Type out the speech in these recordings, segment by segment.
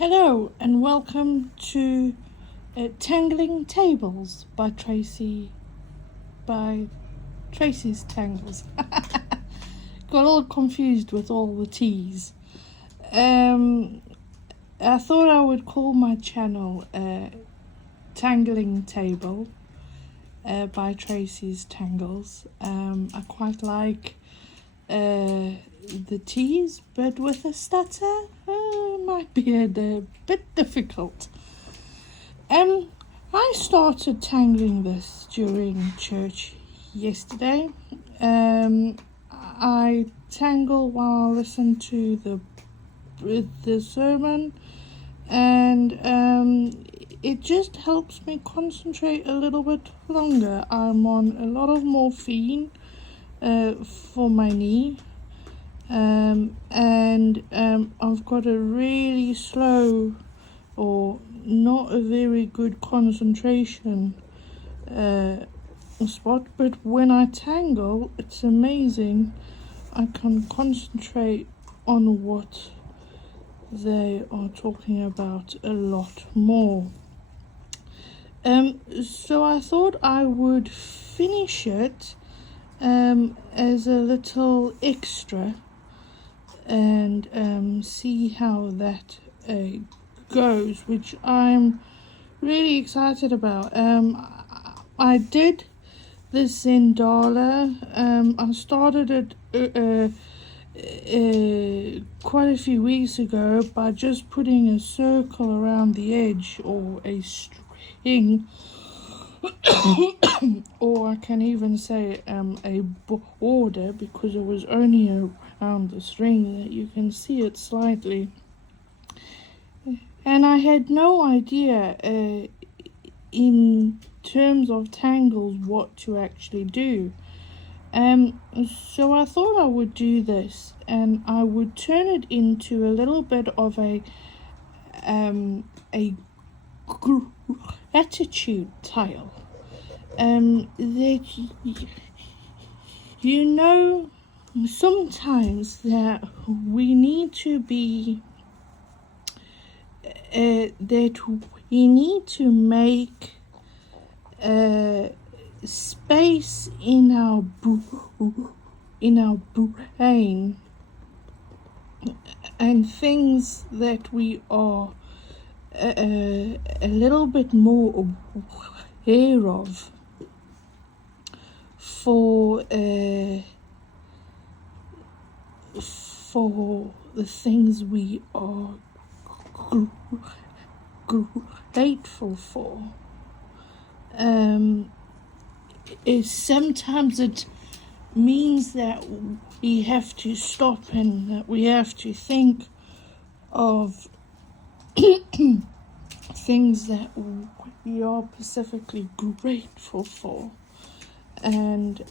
Hello and welcome to Tangling Tables by Tracy, by Tracy's Tangles. Got all confused with all the T's. I thought I would call my channel Tangling Table by Tracy's Tangles. I quite like the T's, but with a stutter might be a bit difficult. I started tangling this during church yesterday. I tangle while I listen to the sermon, and it just helps me concentrate a little bit longer. I'm on a lot of morphine for my knee, and I've got a really slow or not a very good concentration spot, but when I tangle, it's amazing. I can concentrate on what they are talking about a lot more. So I thought I would finish it as a little extra and see how that goes, which I'm really excited about. I did the Zendala. I started it quite a few weeks ago by just putting a circle around the edge, or a string, or I can even say a border, because it was only around the string that you can see it slightly. And I had no idea in terms of tangles what to actually do. So I thought I would do this, and I would turn it into a little bit of a gratitude tile. That you know, sometimes that we need to be that we need to make space in our brain, and things that we are a little bit more aware of for the things we are grateful for. Sometimes it means that we have to stop and that we have to think of things that we are specifically grateful for, and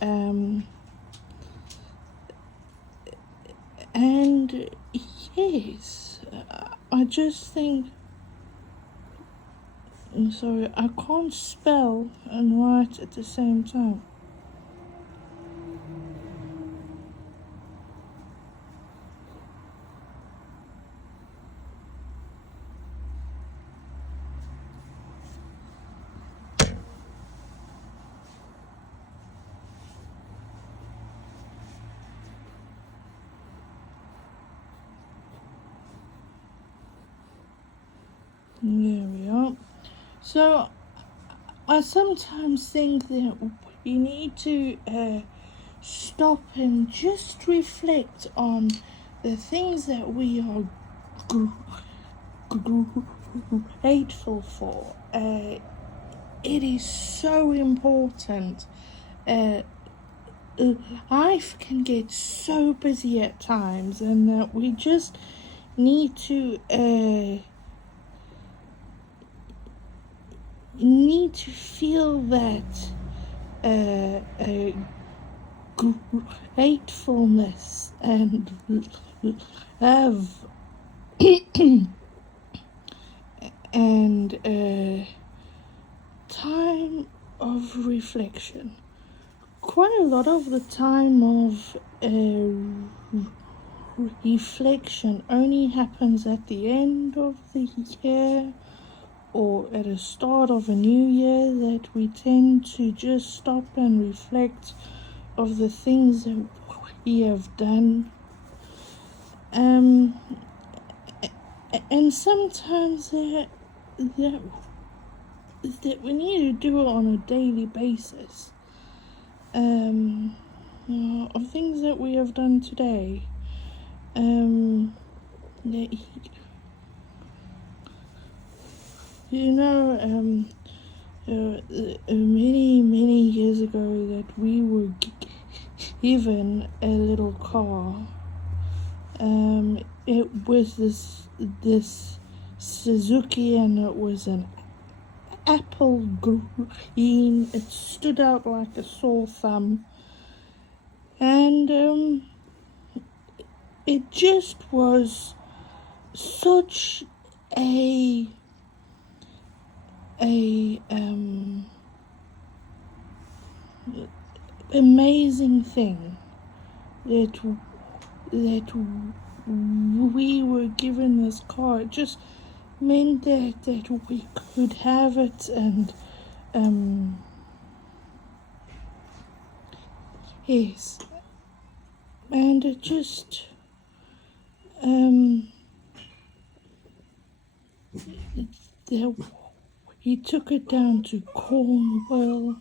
yes, I just think, I'm sorry, I can't spell and write at the same time. There we are. So I sometimes think that we need to stop and just reflect on the things that we are grateful for. It is so important. Life can get so busy at times, and that we just need to feel that gratefulness and love and time of reflection. Quite a lot of the time of reflection only happens at the end of the year or at the start of a new year, that we tend to just stop and reflect of the things that we have done. And sometimes that we need to do it on a daily basis. Of things that we have done today. Many years ago that we were given a little car. It was this Suzuki, and it was an apple green. It stood out like a sore thumb, and it just was such a amazing thing that we were given this car. It just meant that we could have it, and yes, and it just he took it down to Cornwall.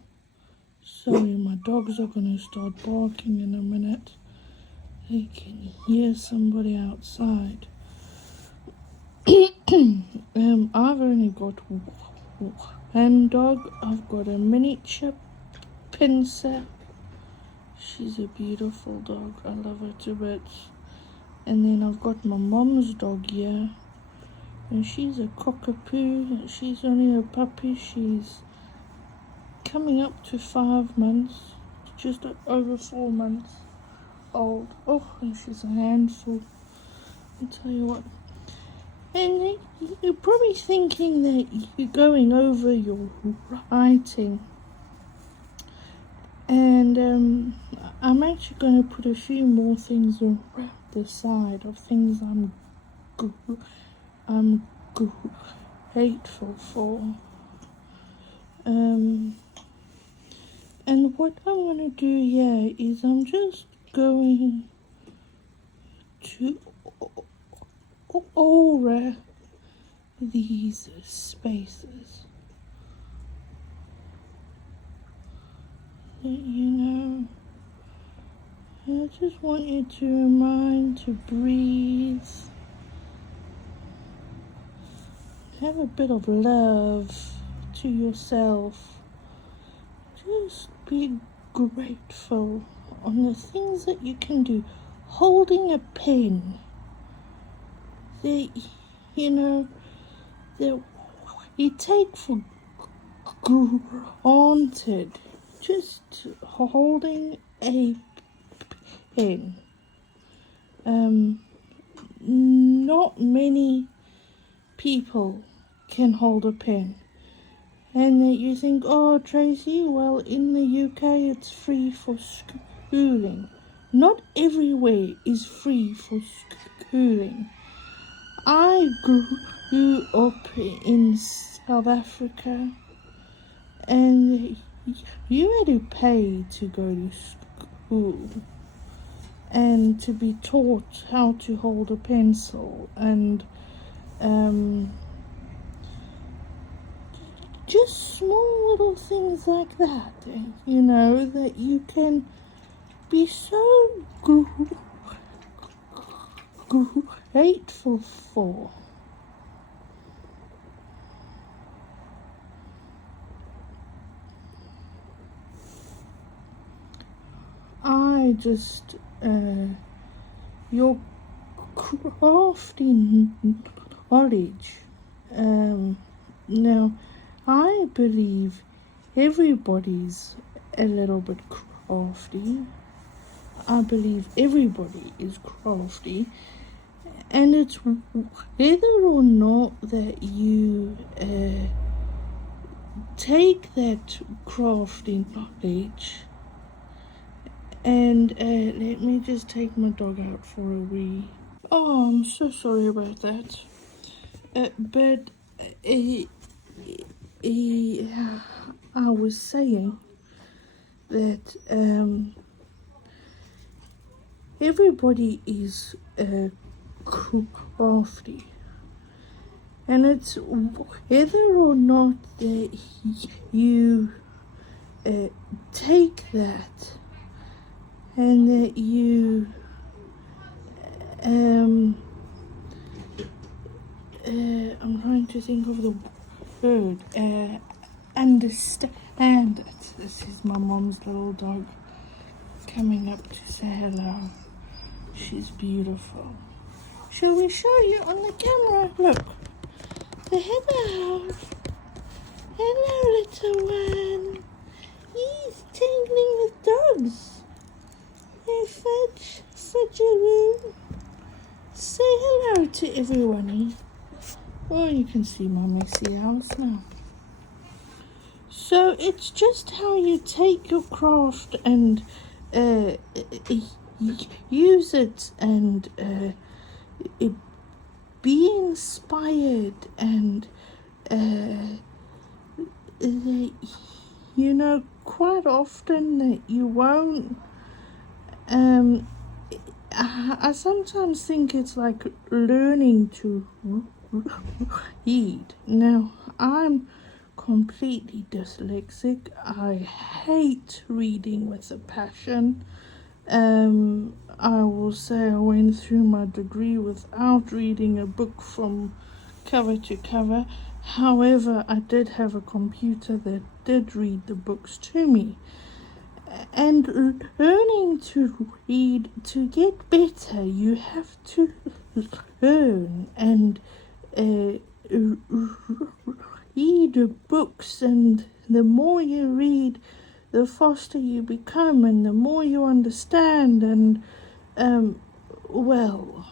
Sorry, my dogs are going to start barking in a minute. They can hear somebody outside. I've only got one dog. I've got a miniature pincer. She's a beautiful dog. I love her to bits. And then I've got my mom's dog here. And she's a cockapoo. She's only a puppy. She's coming up to 5 months. Just over 4 months old. Oh, and she's a handful. I'll tell you what. And you're probably thinking that you're going over your writing. And I'm actually going to put a few more things around the side of things I'm grateful for. And what I want to do here is I'm just going to aura these spaces. I just want you to remind to breathe. Have a bit of love to yourself. Just be grateful on the things that you can do. Holding a pen. That you take for granted. Just holding a pen. Not many people can hold a pen. And that you think, oh, Tracy, well, in the UK it's free for schooling. Not everywhere is free for schooling. I grew up in South Africa, and you had to pay to go to school and to be taught how to hold a pencil, and just small little things like that, that you can be so grateful for. I just, your crafty knowledge, now, I believe everybody's a little bit crafty. I believe everybody is crafty. And it's whether or not that you take that crafty knowledge And let me just take my dog out for a wee. Oh, I'm so sorry about that. But I was saying that everybody is crafty, and it's whether or not that you take that and that you I'm trying to think of the word, understand it. This is my mom's little dog coming up to say hello. She's beautiful. Shall we show you on the camera? Look. Hello. Hello, little one. He's tangling with dogs. Hey, Fudge. Fudge-a-woo. Say hello to everyone. Oh, you can see my messy house now. So it's just how you take your craft and use it and be inspired and you know, quite often that you won't I sometimes think it's like learning to read. Now, I'm completely dyslexic. I hate reading with a passion. I will say I went through my degree without reading a book from cover to cover. However, I did have a computer that did read the books to me. And learning to read, to get better, you have to learn and read books, and the more you read, the faster you become, and the more you understand. And well,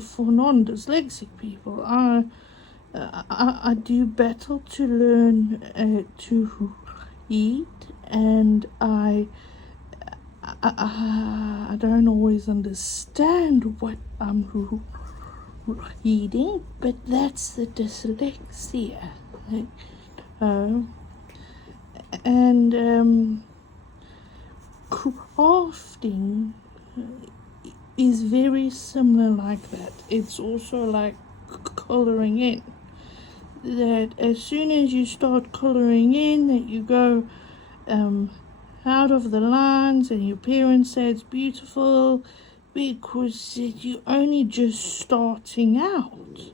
for non-dyslexic people, I do battle to learn to read, and I don't always understand what I'm reading, but that's the dyslexia. And crafting is very similar like that. It's also like colouring in. That as soon as you start colouring in, that you go out of the lines, and your parents say it's beautiful because you're only just starting out.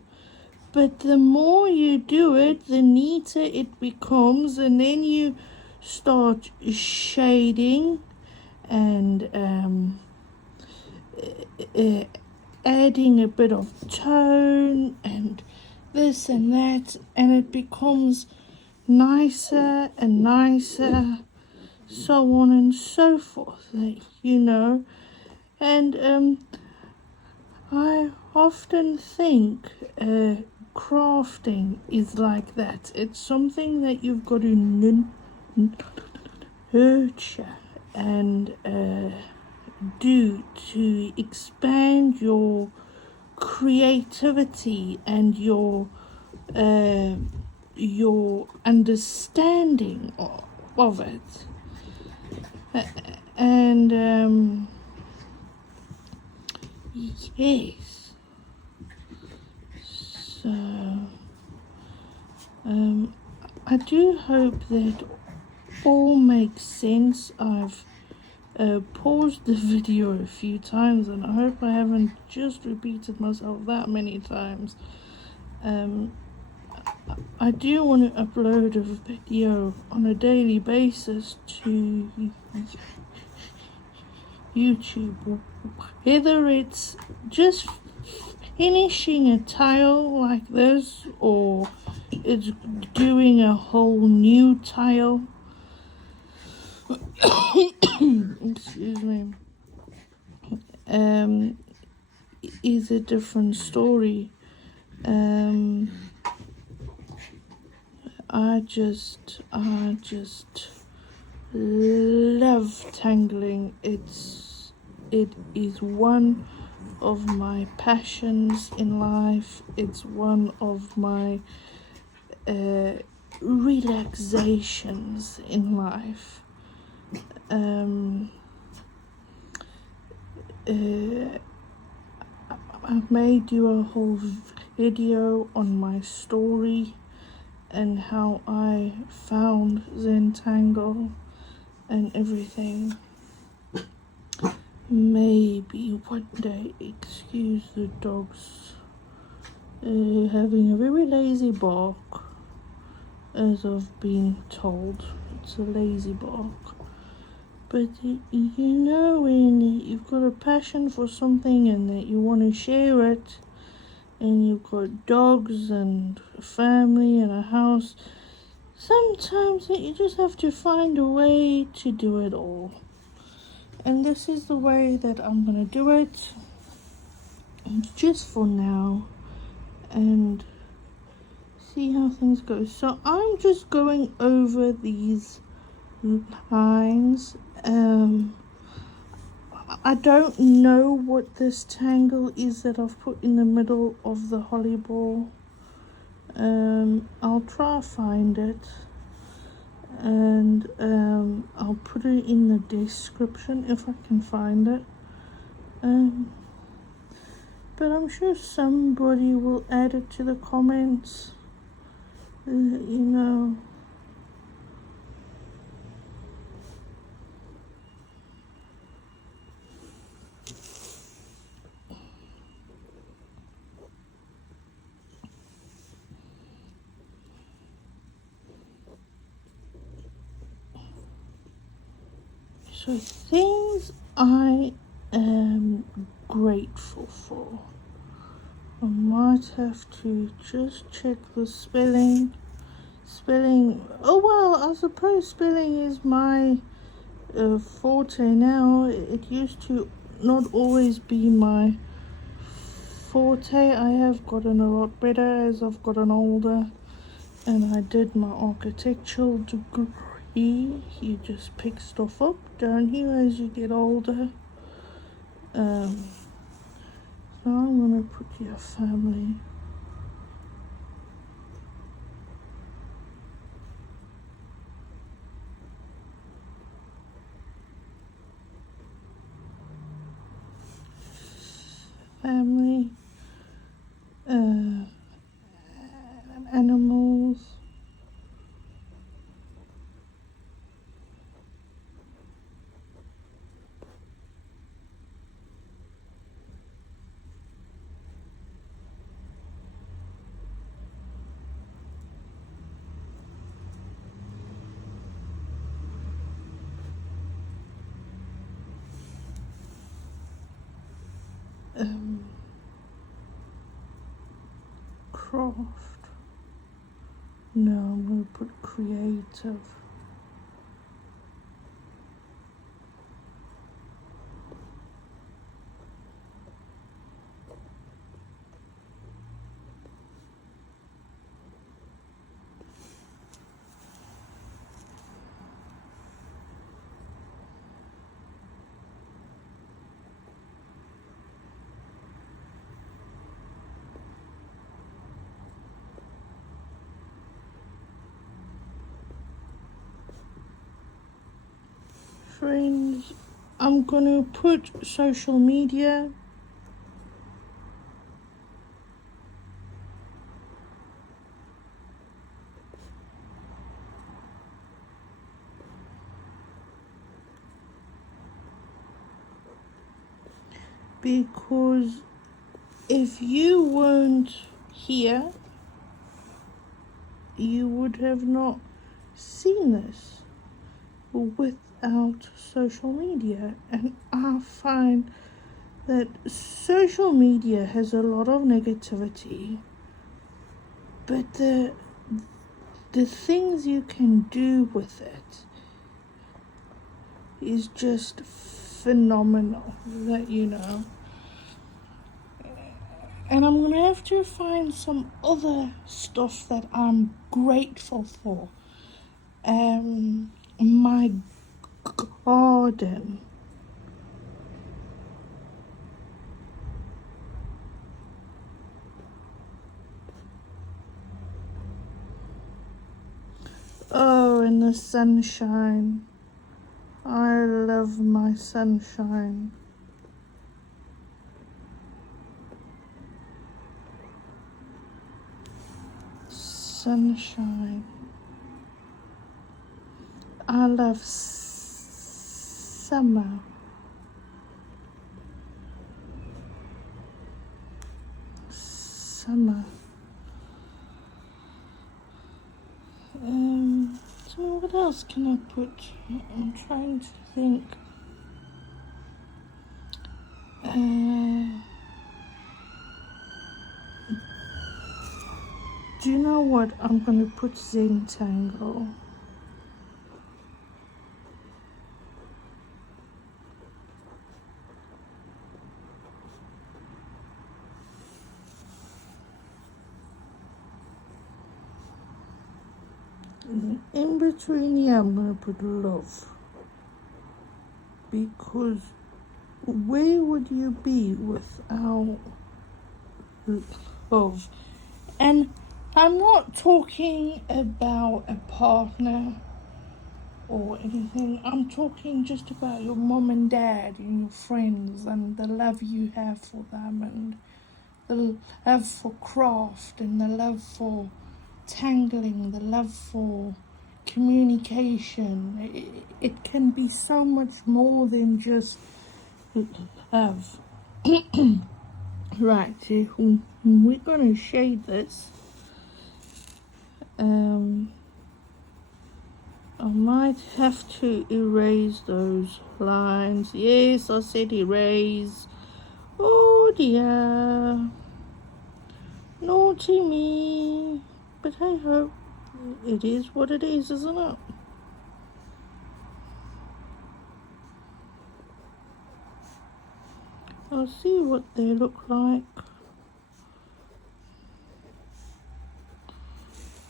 But the more you do it, the neater it becomes, and then you start shading and adding a bit of tone and this and that, and it becomes nicer and nicer, so on and so forth, you know. And I often think crafting is like that. It's something that you've got to nurture and do to expand your creativity and your understanding of it. And yes, so I do hope that all makes sense. I've paused the video a few times, and I hope I haven't just repeated myself that many times. I do want to upload a video on a daily basis to YouTube, whether it's just finishing a tile like this, or it's doing a whole new tile. Excuse me. Is a different story. I just love tangling. It is one of my passions in life. It's one of my relaxations in life. I may do a whole video on my story and how I found Zentangle and everything. Maybe one day. Excuse the dogs having a very lazy bark, as I've been told. It's a lazy bark. But you know, when you've got a passion for something and that you want to share it, and you've got dogs and a family and a house, sometimes you just have to find a way to do it all. And this is the way that I'm going to do it, just for now, and see how things go. So I'm just going over these lines. I don't know what this tangle is that I've put in the middle of the Hollibough. I'll try to find it, and I'll put it in the description if I can find it. But I'm sure somebody will add it to the comments. You know. So things I am grateful for. I might have to just check the spelling. Oh well, I suppose spelling is my forte now. It used to not always be my forte. I have gotten a lot better as I've gotten older, and I did my architectural degree. You just pick stuff up, don't you, as you get older. So I'm gonna put your family. Family, animals, craft. No, I'm going to put creative. Friends, I'm gonna put social media. Because if you weren't here, you would have not seen this without social media. And I find that social media has a lot of negativity, but the things you can do with it is just phenomenal, that you know. And I'm gonna have to find some other stuff that I'm grateful for. My garden. Oh, and the sunshine. I love my sunshine. Sunshine. I love summer. Summer. So what else can I put? I'm trying to think. Do you know what? I'm going to put Tangle. In between here, I'm going to put love. Because where would you be without love? And I'm not talking about a partner or anything. I'm talking just about your mom and dad and your friends and the love you have for them and the love for craft and the love for tangling, the love for communication. It can be so much more than just love. Right, we're going to shade this. I might have to erase those lines. Yes, I said erase. Oh dear. Naughty me. But hey ho, it is what it is, isn't it? I'll see what they look like.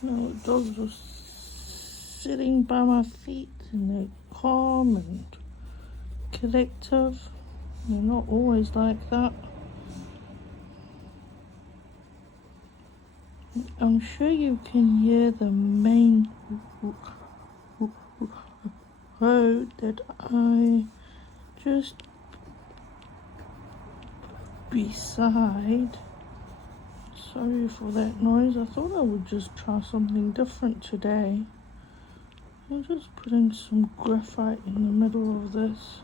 No, dogs are sitting by my feet and they're calm and collective. They're not always like that. I'm sure you can hear the main road that I just beside. Sorry for that noise. I thought I would just try something different today. I'm just putting some graphite in the middle of this.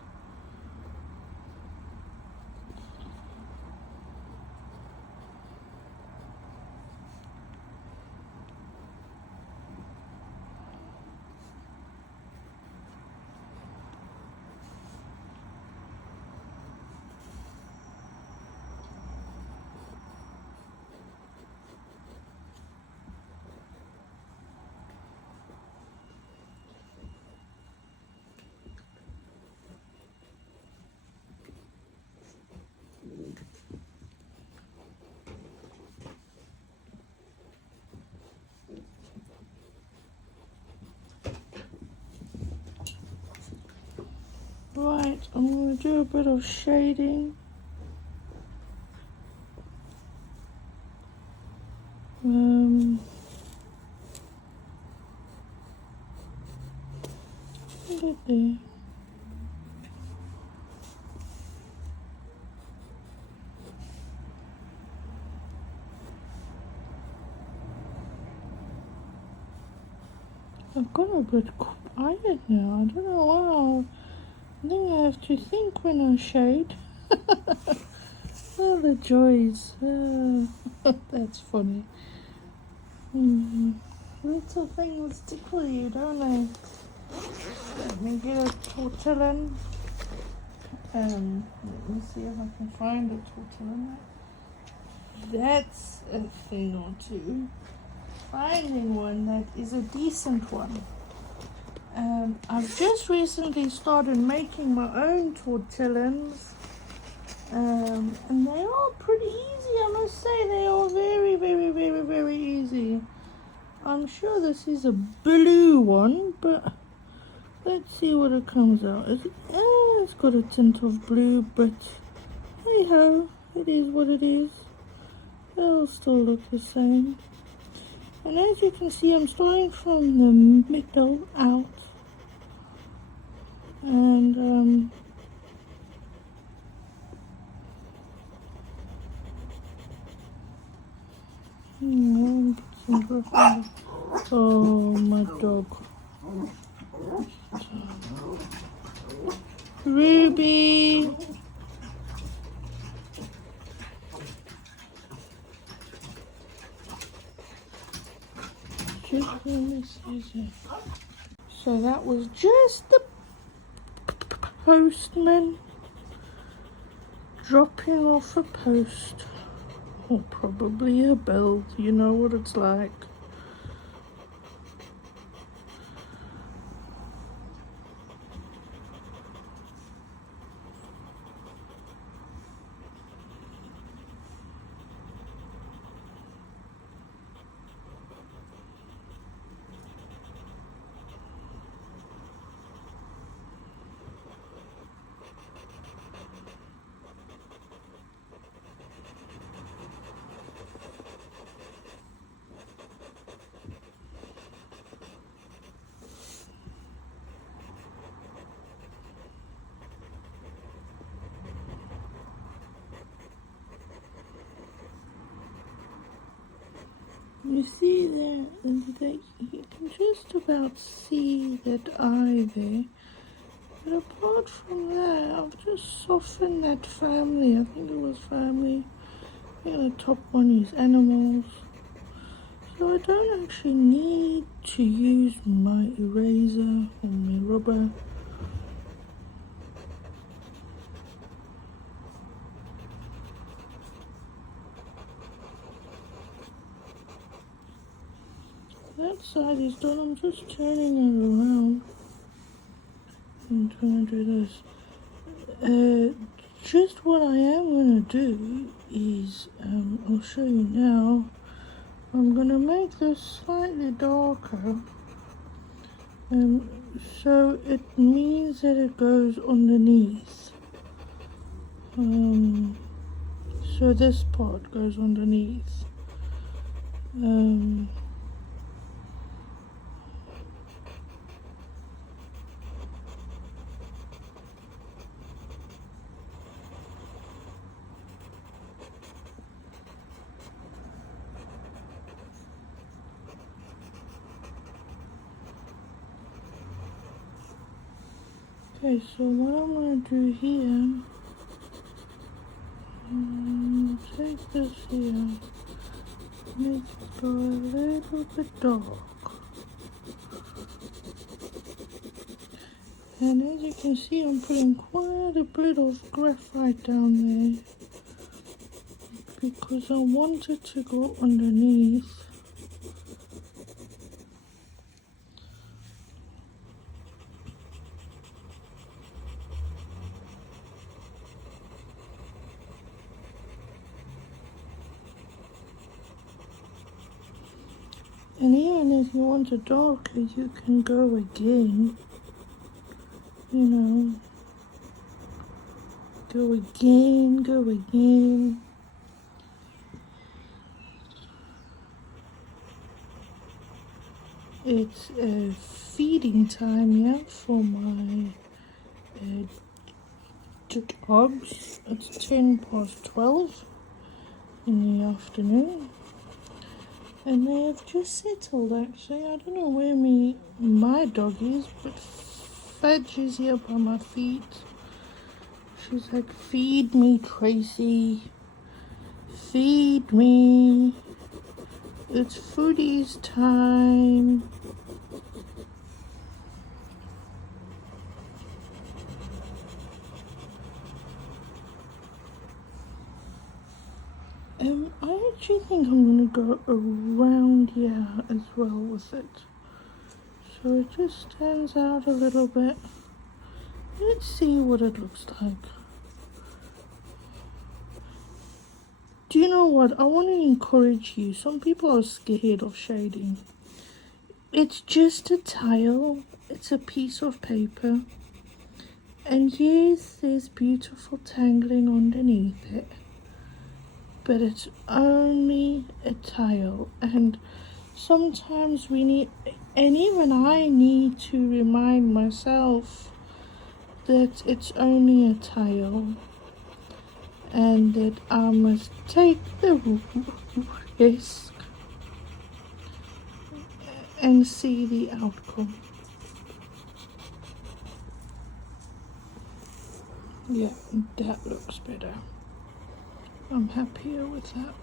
Right, I'm going to do a bit of shading. Get there. I've got a bit quiet now. I don't know why. I think I have to think when I shade. Oh, the joys. That's funny. Little things tickle you, don't they? Let me get a tortillon. Let me see if I can find a tortillon. That's a thing or two. Finding one that is a decent one. I've just recently started making my own tortillons, and they are pretty easy. I must say they are very, very, very, very easy. I'm sure this is a blue one, but Let's see what it comes out. It's got a tint of blue, but hey ho, it is what it is. It'll still look the same. And as you can see, I'm starting from the middle out. And oh, my dog. Ruby. So that was just the postman dropping off a post, or probably a bill. You know what it's like. You see there, that you can just about see that eye there. But apart from that, I've just softened that family. I think it was family. I think the top one is animals. So I don't actually need to use my eraser or my rubber. That side is done. I'm just turning it around. I'm trying to do this. Just what I am going to do is, I'll show you now. I'm going to make this slightly darker. So it means that it goes underneath. So this part goes underneath. Okay, so what I'm going to do here, take this here, make it go a little bit dark. And as you can see, I'm putting quite a bit of graphite down there because I want it to go underneath. And even if you want it darker, you can go again, you know, go again. It's feeding time, yeah, for my dogs. It's 12:10 in the afternoon. And they have just settled, actually. I don't know where my dog is, but Fudge is here by my feet. She's like, feed me, Tracy. Feed me. It's foodies time. I actually think I'm going to go around here as well with it. So it just stands out a little bit. Let's see what it looks like. Do you know what? I want to encourage you. Some people are scared of shading. It's just a tile. it's a piece of paper, and yes, there's beautiful tangling underneath it, but it's only a tile. And sometimes we need, and even I need to remind myself that it's only a tile, and that I must take the risk and see the outcome. Yeah, that looks better. I'm happier with that.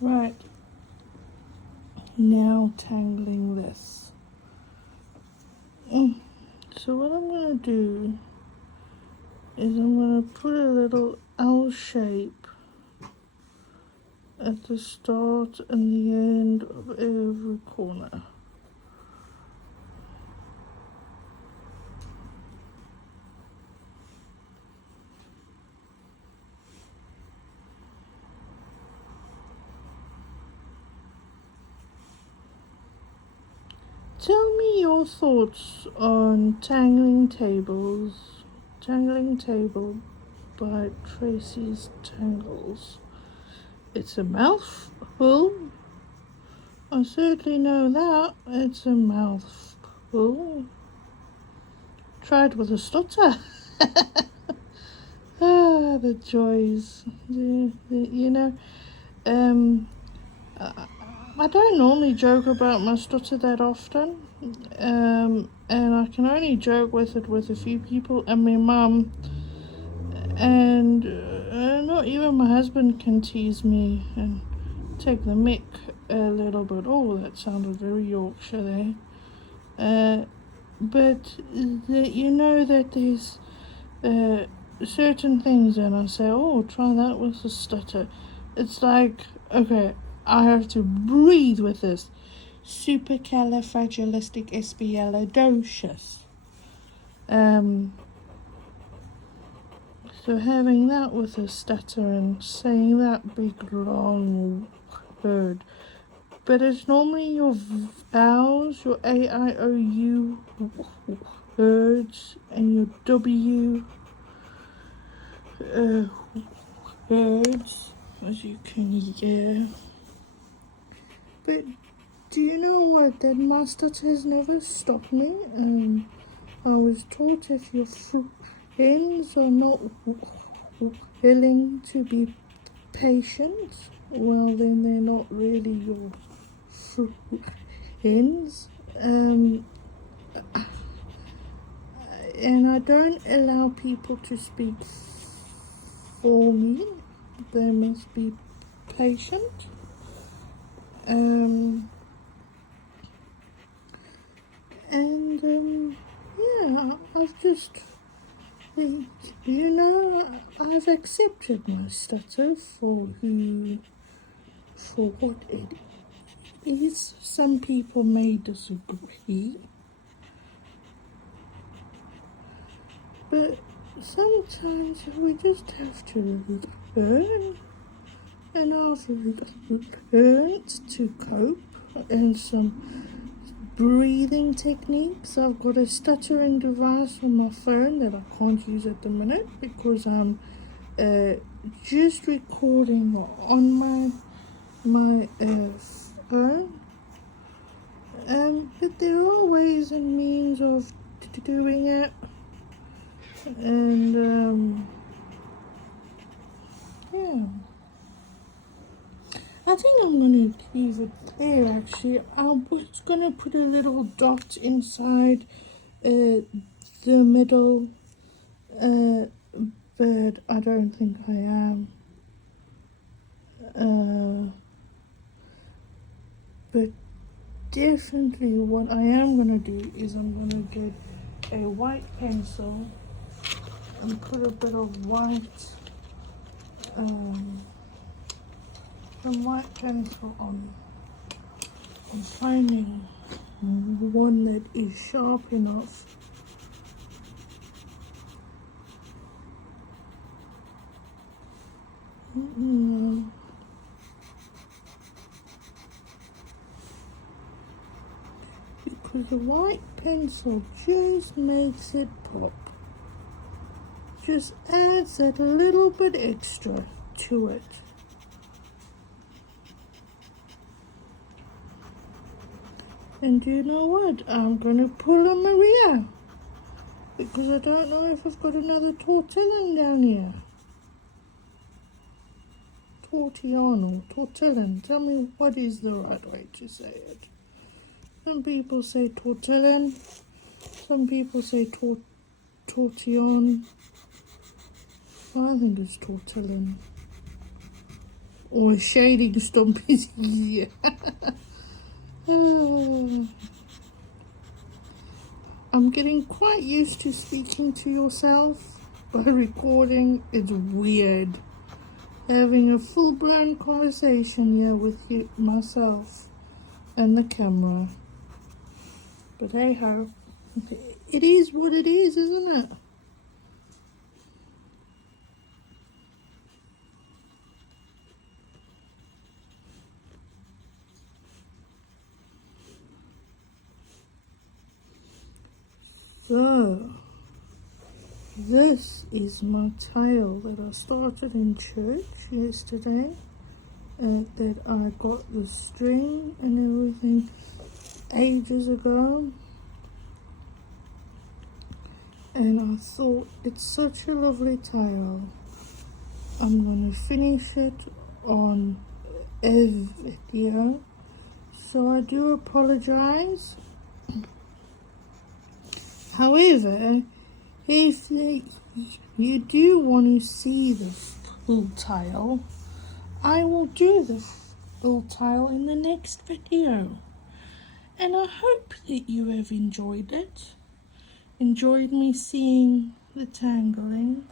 Right, now tangling this. So what I'm going to do is I'm going to put a little L shape at the start and the end of every corner. Tell me your thoughts on Tangling Table by Tracy's Tangles. It's a mouthful. I certainly know that. It's a mouthful. Try it with a stutter. Ah, the joys. You know, I don't normally joke about my stutter that often, and I can only joke with it with a few people and my mum, and not even my husband can tease me and take the mick a little bit. Oh, that sounded very Yorkshire there. But you know that there's certain things, and I say, oh, try that with a stutter. It's like, okay, I have to breathe with this. Supercalifragilisticexpialidocious. So having that with a stutter and saying that big long word. But it's normally your vowels, your A-I-O-U words, and your W words, as you can hear. But do you know what? That my stutter has never stopped me. I was taught if your friends are not willing to be patient, well then they're not really your friends. And I don't allow people to speak for me. They must be patient. Yeah, I've just, I've accepted my stutter for what it is. Some people may disagree, but sometimes we just have to learn, and I've learned to cope, and some breathing techniques. I've got a stuttering device on my phone that I can't use at the minute because I'm just recording on my phone. But there are ways and means of doing it, and yeah. I think I'm going to leave it there actually. I was going to put a little dot inside the middle, but I don't think I am. But definitely what I am going to do is I'm going to get a white pencil and put a bit of white some white pencil on. I'm finding one that is sharp enough. Because the white pencil just makes it pop. Just adds that little bit extra to it. And you know what? I'm going to pull a Maria. Because I don't know if I've got another tortillon down here. Tortillon or tortillon. Tell me what is the right way to say it. Some people say tortillon. Some people say tortillon. I think it's tortillon. Or shading stump is easier. I'm getting quite used to speaking to yourself by recording. It's weird having a full-blown conversation here with you, myself and the camera. But hey ho, it is what it is, isn't it? So, this is my tile that I started in church yesterday. That I got the string and everything ages ago. And I thought it's such a lovely tile. I'm going to finish it on a video. So I do apologize. However, if you do want to see the full tile, I will do the full tile in the next video. And I hope that you have enjoyed it. Enjoyed me seeing the tangling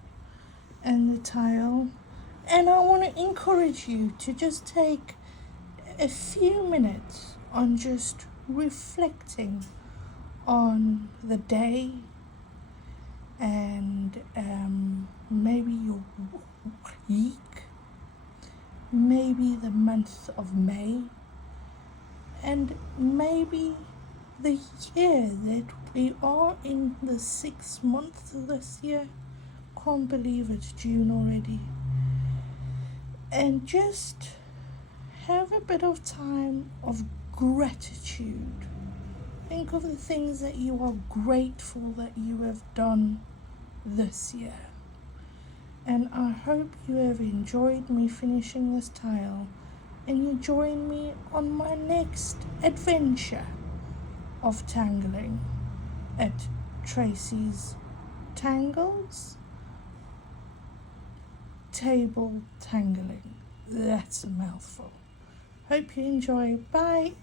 and the tile. And I want to encourage you to just take a few minutes on just reflecting on the day and maybe your week, maybe the month of May, and maybe the year that we are in, the 6th month of this year. Can't believe it's June already. And just have a bit of time of gratitude. Think of the things that you are grateful that you have done this year. And I hope you have enjoyed me finishing this tile, and you join me on my next adventure of tangling at Tracy's Tangles Table Tangling. That's a mouthful. Hope you enjoy. Bye.